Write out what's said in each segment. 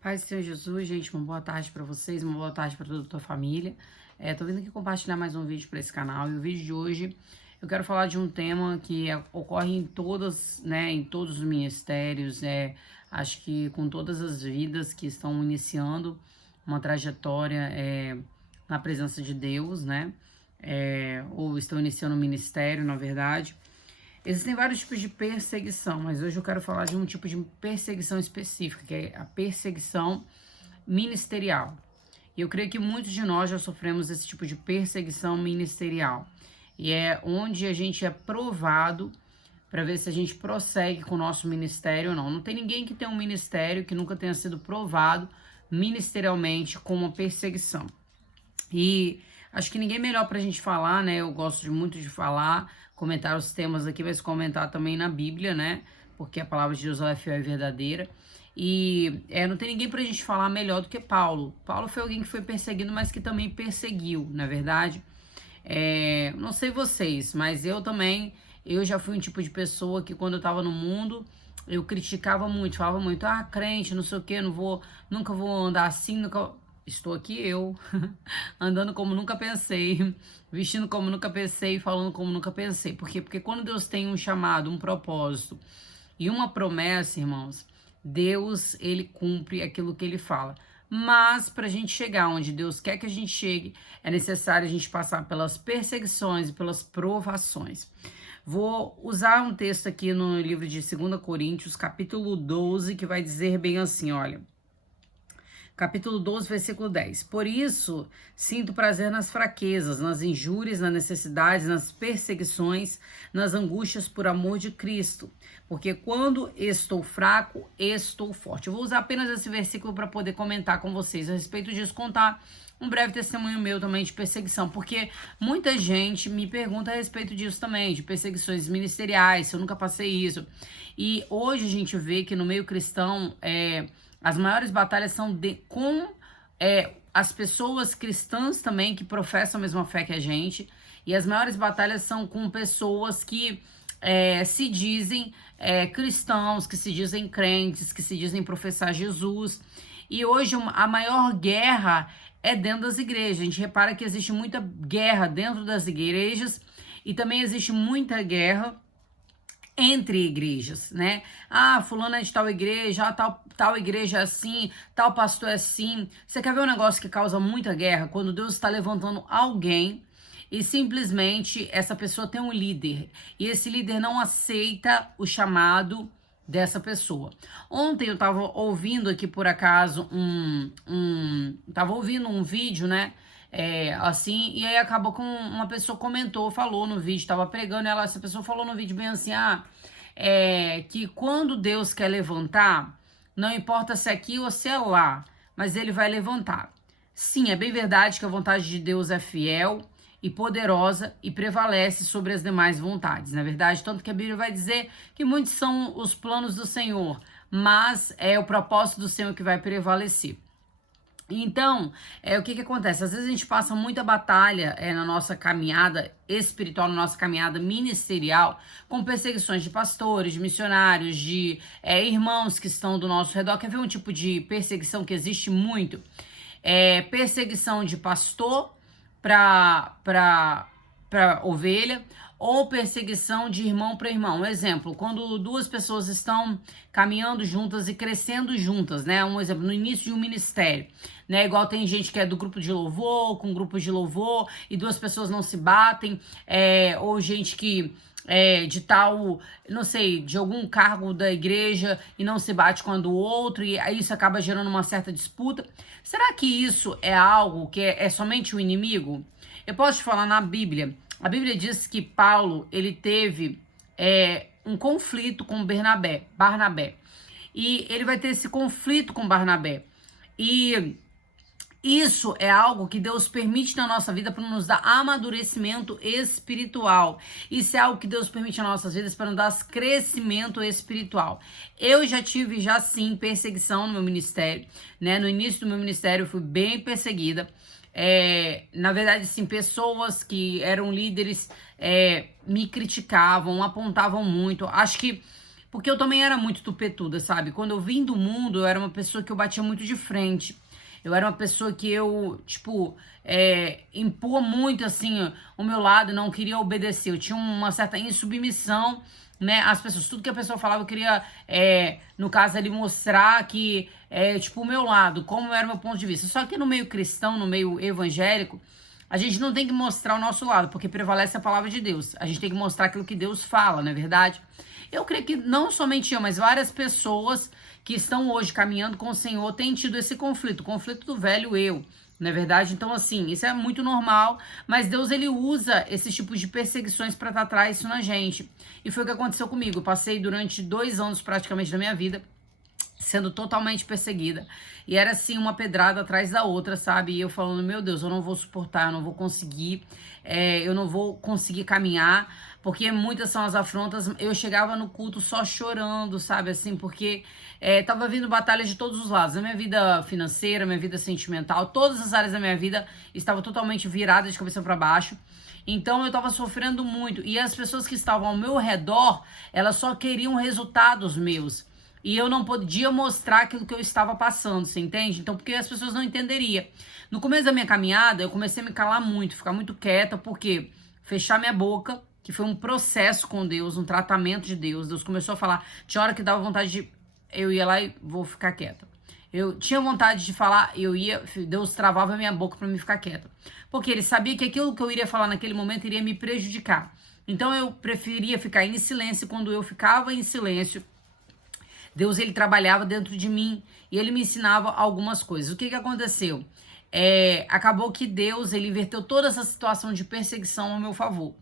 Paz do Senhor Jesus, gente, uma boa tarde para vocês, uma boa tarde para toda a tua família. Tô vindo aqui compartilhar mais um vídeo para esse canal, e o vídeo de hoje eu quero falar de um tema que ocorre em todas, né, em todos os ministérios, acho que com todas as vidas que estão iniciando uma trajetória na presença de Deus, né, ou estão iniciando um ministério, na verdade. Existem vários tipos de perseguição, mas hoje eu quero falar de um tipo de perseguição específica, que é a perseguição ministerial. E eu creio que muitos de nós já sofremos esse tipo de perseguição ministerial. E é onde a gente é provado para ver se a gente prossegue com o nosso ministério ou não. Não tem ninguém que tenha um ministério que nunca tenha sido provado ministerialmente com uma perseguição. E acho que ninguém melhor pra gente falar, né? Eu gosto muito de falar, comentar os temas aqui, mas comentar também na Bíblia, né? Porque a palavra de Deus ela é fiel e verdadeira. E não tem ninguém pra gente falar melhor do que Paulo. Paulo foi alguém que foi perseguido, mas que também perseguiu, na verdade. Não sei vocês, mas eu já fui um tipo de pessoa que quando eu tava no mundo, eu criticava muito, falava muito, crente, não sei o que, nunca vou andar assim, nunca. Estou aqui eu, andando como nunca pensei, vestindo como nunca pensei, falando como nunca pensei. Por quê? Porque quando Deus tem um chamado, um propósito e uma promessa, irmãos, Deus, ele cumpre aquilo que ele fala. Mas para a gente chegar onde Deus quer que a gente chegue, é necessário a gente passar pelas perseguições e pelas provações. Vou usar um texto aqui no livro de 2 Coríntios, capítulo 12, que vai dizer bem assim, olha. Capítulo 12, versículo 10. Por isso, sinto prazer nas fraquezas, nas injúrias, nas necessidades, nas perseguições, nas angústias por amor de Cristo. Porque quando estou fraco, estou forte. Eu vou usar apenas esse versículo para poder comentar com vocês a respeito disso, contar um breve testemunho meu também de perseguição, porque muita gente me pergunta a respeito disso também, de perseguições ministeriais, se eu nunca passei isso. E hoje a gente vê que no meio cristão, as maiores batalhas são com as pessoas cristãs também que professam a mesma fé que a gente. E as maiores batalhas são com pessoas que se dizem cristãos, que se dizem crentes, que se dizem professar Jesus. E hoje a maior guerra é dentro das igrejas. A gente repara que existe muita guerra dentro das igrejas e também existe muita guerra entre igrejas, né? Fulano é de tal igreja, tal igreja é assim, tal pastor é assim. Você quer ver um negócio que causa muita guerra? Quando Deus está levantando alguém e simplesmente essa pessoa tem um líder e esse líder não aceita o chamado dessa pessoa. Ontem eu tava ouvindo aqui por acaso tava ouvindo um vídeo, né? Assim, e aí acabou com uma pessoa falou no vídeo, tava pregando, essa pessoa falou no vídeo bem assim, que quando Deus quer levantar, não importa se é aqui ou se é lá, mas ele vai levantar. Sim, é bem verdade que a vontade de Deus é fiel e poderosa e prevalece sobre as demais vontades, na verdade, tanto que a Bíblia vai dizer que muitos são os planos do Senhor, mas é o propósito do Senhor que vai prevalecer. Então, o que acontece? Às vezes a gente passa muita batalha na nossa caminhada espiritual, na nossa caminhada ministerial, com perseguições de pastores, de missionários, de irmãos que estão do nosso redor. Quer ver um tipo de perseguição que existe muito? Perseguição de pastor para ovelha, ou perseguição de irmão para irmão. Um exemplo, quando duas pessoas estão caminhando juntas e crescendo juntas, né? Um exemplo, no início de um ministério, né? Igual tem gente que é do grupo de louvor, com grupos de louvor, e duas pessoas não se batem, ou gente que de tal, não sei, de algum cargo da igreja e não se bate com a do outro, e aí isso acaba gerando uma certa disputa. Será que isso é algo que é somente o inimigo? Eu posso te falar na Bíblia. A Bíblia diz que Paulo, ele teve um conflito com Barnabé. E ele vai ter esse conflito com Barnabé. E isso é algo que Deus permite na nossa vida para nos dar amadurecimento espiritual. Isso é algo que Deus permite nas nossas vidas para nos dar crescimento espiritual. Eu já tive, sim, perseguição no meu ministério, né? No início do meu ministério eu fui bem perseguida. Na verdade, sim, pessoas que eram líderes me criticavam, apontavam muito. Acho que Porque eu também era muito tupetuda, sabe? Quando eu vim do mundo, eu era uma pessoa que eu batia muito de frente. Eu era uma pessoa que eu, tipo, impor muito, assim, o meu lado, não queria obedecer. Eu tinha uma certa insubmissão, né, às pessoas. Tudo que a pessoa falava, eu queria, no caso ali, mostrar que, tipo, o meu lado, como era o meu ponto de vista. Só que no meio cristão, no meio evangélico, a gente não tem que mostrar o nosso lado, porque prevalece a palavra de Deus. A gente tem que mostrar aquilo que Deus fala, não é verdade? Eu creio que não somente eu, mas várias pessoas que estão hoje caminhando com o Senhor têm tido esse conflito, o conflito do velho eu, não é verdade? Então, assim, isso é muito normal, mas Deus, ele usa esses tipos de perseguições para tratar isso na gente. E foi o que aconteceu comigo. Eu passei durante 2 anos praticamente da minha vida sendo totalmente perseguida. E era assim, uma pedrada atrás da outra, sabe? E eu falando, meu Deus, eu não vou suportar, eu não vou conseguir, eu não vou conseguir caminhar, porque muitas são as afrontas. Eu chegava no culto só chorando, sabe? Assim, porque tava vindo batalhas de todos os lados. A minha vida financeira, minha vida sentimental, todas as áreas da minha vida estavam totalmente viradas de cabeça para baixo. Então eu tava sofrendo muito. E as pessoas que estavam ao meu redor, elas só queriam resultados meus. E eu não podia mostrar aquilo que eu estava passando, você entende? Então, porque as pessoas não entenderiam. No começo da minha caminhada, eu comecei a me calar muito, ficar muito quieta, porque fechar minha boca, que foi um processo com Deus, um tratamento de Deus. Deus começou a falar, tinha hora que dava vontade de... Eu ia lá e vou ficar quieta. Eu tinha vontade de falar, Deus travava a minha boca para me ficar quieta. Porque ele sabia que aquilo que eu iria falar naquele momento iria me prejudicar. Então, eu preferia ficar em silêncio. Quando eu ficava em silêncio, Deus, ele trabalhava dentro de mim e ele me ensinava algumas coisas. O que aconteceu? Acabou que Deus, ele inverteu toda essa situação de perseguição ao meu favor.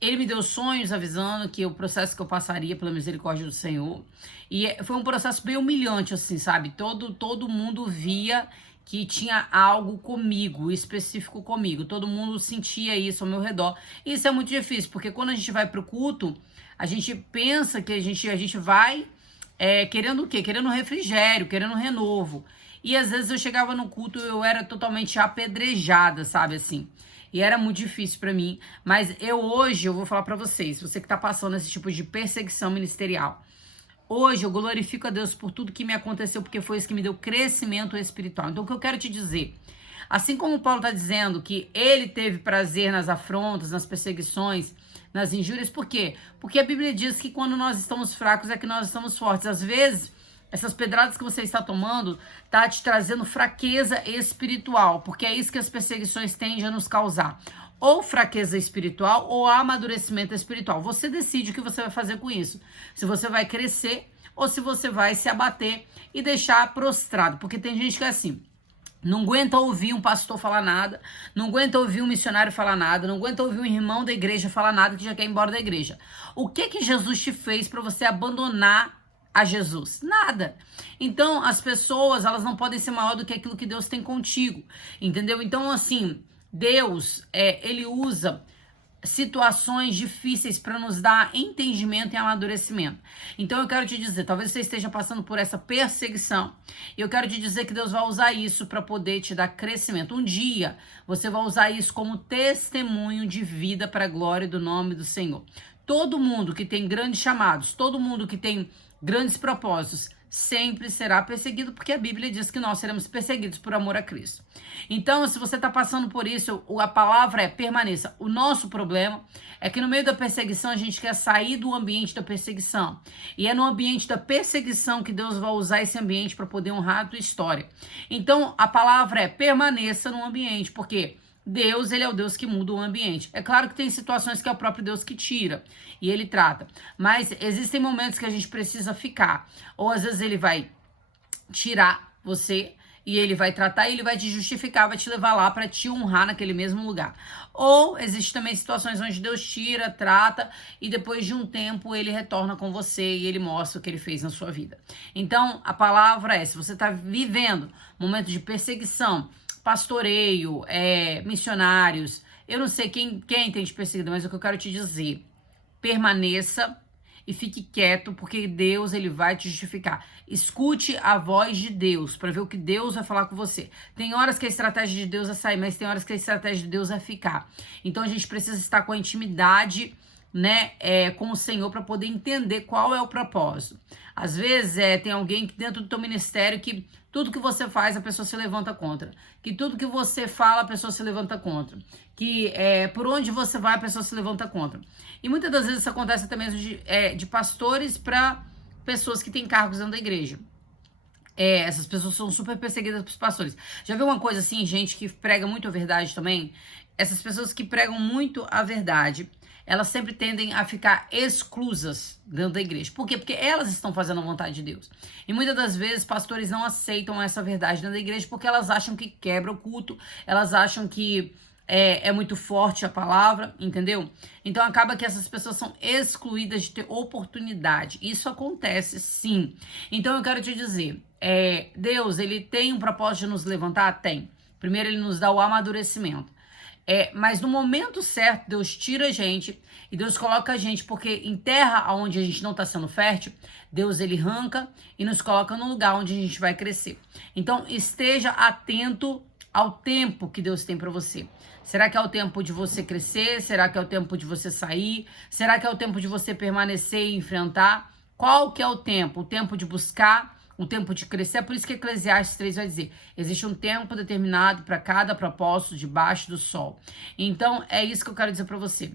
Ele me deu sonhos avisando que o processo que eu passaria pela misericórdia do Senhor. E foi um processo bem humilhante, assim, sabe? Todo mundo via que tinha algo comigo, específico comigo. Todo mundo sentia isso ao meu redor. E isso é muito difícil, porque quando a gente vai pro culto, a gente pensa que a gente vai... querendo o quê? Querendo refrigério, querendo renovo. E às vezes eu chegava no culto e eu era totalmente apedrejada, sabe assim? E era muito difícil pra mim. Mas hoje eu vou falar pra vocês, você que tá passando esse tipo de perseguição ministerial. Hoje eu glorifico a Deus por tudo que me aconteceu, porque foi isso que me deu crescimento espiritual. Então o que eu quero te dizer? Assim como Paulo está dizendo que ele teve prazer nas afrontas, nas perseguições, nas injúrias, por quê? Porque a Bíblia diz que quando nós estamos fracos é que nós estamos fortes. Às vezes, essas pedradas que você está tomando tá te trazendo fraqueza espiritual, porque é isso que as perseguições tendem a nos causar. Ou fraqueza espiritual ou amadurecimento espiritual. Você decide o que você vai fazer com isso. Se você vai crescer ou se você vai se abater e deixar prostrado. Porque tem gente que é assim... Não aguenta ouvir um pastor falar nada, não aguenta ouvir um missionário falar nada, não aguenta ouvir um irmão da igreja falar nada que já quer ir embora da igreja. O que Jesus te fez para você abandonar a Jesus? Nada. Então, as pessoas, elas não podem ser maior do que aquilo que Deus tem contigo, entendeu? Então, assim, Deus, ele usa situações difíceis para nos dar entendimento e amadurecimento. Então eu quero te dizer, talvez você esteja passando por essa perseguição, e eu quero te dizer que Deus vai usar isso para poder te dar crescimento. Um dia você vai usar isso como testemunho de vida para a glória do nome do Senhor. Todo mundo que tem grandes chamados, todo mundo que tem grandes propósitos, sempre será perseguido, porque a Bíblia diz que nós seremos perseguidos por amor a Cristo. Então, se você está passando por isso, a palavra é permaneça. O nosso problema é que no meio da perseguição a gente quer sair do ambiente da perseguição. E é no ambiente da perseguição que Deus vai usar esse ambiente para poder honrar a tua história. Então, a palavra é permaneça no ambiente, porque Deus, ele é o Deus que muda o ambiente. É claro que tem situações que é o próprio Deus que tira e ele trata, mas existem momentos que a gente precisa ficar, ou às vezes ele vai tirar você e ele vai tratar e ele vai te justificar, vai te levar lá para te honrar naquele mesmo lugar. Ou existe também situações onde Deus tira, trata e depois de um tempo ele retorna com você e ele mostra o que ele fez na sua vida. Então a palavra é, se você está vivendo momento de perseguição, pastoreio, missionários, eu não sei quem tem te perseguido, mas o que eu quero te dizer, permaneça e fique quieto, porque Deus, ele vai te justificar. Escute a voz de Deus, para ver o que Deus vai falar com você. Tem horas que a estratégia de Deus é sair, mas tem horas que a estratégia de Deus é ficar. Então a gente precisa estar com a intimidade né, com o Senhor para poder entender qual é o propósito. Às vezes tem alguém que dentro do teu ministério que tudo que você faz a pessoa se levanta contra, que tudo que você fala a pessoa se levanta contra, que por onde você vai a pessoa se levanta contra. E muitas das vezes isso acontece até mesmo de pastores para pessoas que têm cargos dentro da igreja. Essas pessoas são super perseguidas pelos pastores. Já viu uma coisa assim, gente que prega muito a verdade também? Essas pessoas que pregam muito a verdade, elas sempre tendem a ficar exclusas dentro da igreja. Por quê? Porque elas estão fazendo a vontade de Deus. E muitas das vezes pastores não aceitam essa verdade dentro da igreja porque elas acham que quebra o culto, elas acham que é muito forte a palavra, entendeu? Então acaba que essas pessoas são excluídas de ter oportunidade. Isso acontece sim. Então eu quero te dizer, Deus, ele tem um propósito de nos levantar? Tem. Primeiro ele nos dá o amadurecimento. Mas no momento certo, Deus tira a gente e Deus coloca a gente, porque em terra onde a gente não está sendo fértil, Deus ele arranca e nos coloca num lugar onde a gente vai crescer. Então esteja atento ao tempo que Deus tem para você. Será que é o tempo de você crescer? Será que é o tempo de você sair? Será que é o tempo de você permanecer e enfrentar? Qual que é o tempo? O tempo de buscar, o tempo de crescer. É por isso que Eclesiastes 3 vai dizer, existe um tempo determinado para cada propósito debaixo do sol. Então, é isso que eu quero dizer para você.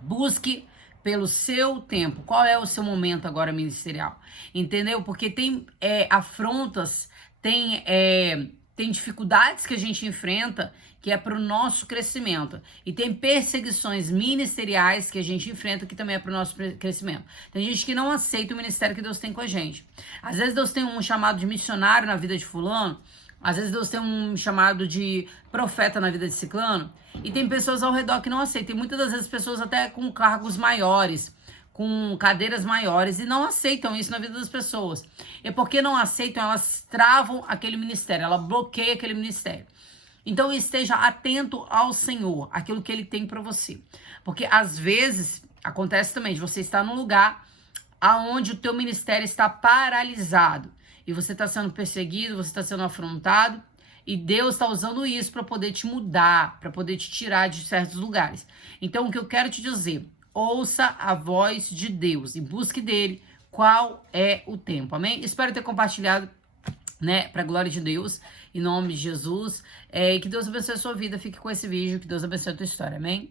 Busque pelo seu tempo. Qual é o seu momento agora ministerial? Entendeu? Porque tem afrontas, tem dificuldades que a gente enfrenta que é para o nosso crescimento. E tem perseguições ministeriais que a gente enfrenta que também é para o nosso crescimento. Tem gente que não aceita o ministério que Deus tem com a gente. Às vezes Deus tem um chamado de missionário na vida de fulano, às vezes Deus tem um chamado de profeta na vida de ciclano, e tem pessoas ao redor que não aceitam. E muitas das vezes pessoas até com cargos maiores, com cadeiras maiores, e não aceitam isso na vida das pessoas. E porque não aceitam, elas travam aquele ministério, ela bloqueia aquele ministério. Então esteja atento ao Senhor, aquilo que Ele tem para você. Porque às vezes, acontece também, de você estar num lugar onde o teu ministério está paralisado. E você está sendo perseguido, você está sendo afrontado. E Deus está usando isso para poder te mudar, para poder te tirar de certos lugares. Então o que eu quero te dizer, ouça a voz de Deus e busque dele qual é o tempo, amém? Espero ter compartilhado, né, para a glória de Deus, em nome de Jesus, e que Deus abençoe a sua vida, fique com esse vídeo, que Deus abençoe a tua história, amém?